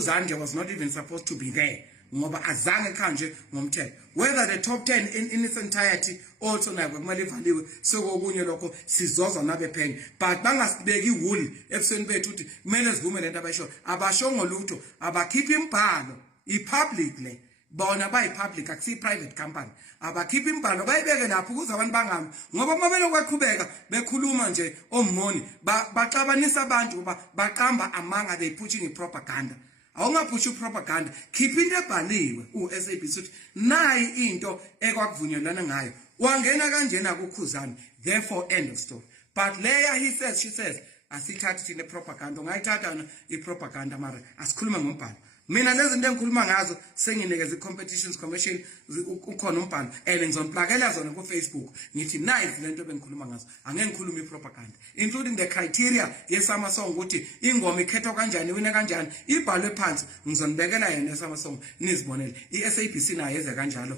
kaKhuzani was not even supposed to be there. Ngoba azange kanje ngomthetho. Whether the top 10 in its entirety also nayo kumele ivaliwe sokokunye lokho sizoza nabephenya, but bangasibeki wool ebusweni bethu uthi kumele sivume lento abasho abashongo lutho abakhipha imbhalo ipublic le bona bayipublic akusi private company abakhipha imbhalo bayibeke lapho ukuze abantu bangami ngoba uma belokwaqhubeka bekhuluma nje omoni baxabanisa abantu kuba baqamba amanga they pushing propaganda. Awungaphushi propaganda khipha into ebhaliwe uSABC uthi nayi into ekwakuvunyelwana ngayo wangena kanjena kuKhuzani, therefore end of story. But later he says, she says asithathi thina propaganda ungayithatha propaganda mara asikhuluma ngombhalo. Mina lezi zinto engikhuluma ngazo senginikeza iCompetitions Commission ukhona umbhalo and ngizonplakela zona ku Facebook ngithi nice lento bengikhuluma ngazo angeke ngikhuluma propaganda including the criteria yesama song ukuthi ingoma ikhethwa kanjani wena kanjani ibhalwe phansi ngizonibekela yena esama song nizibonele iSABC nayo yenza kanjalo.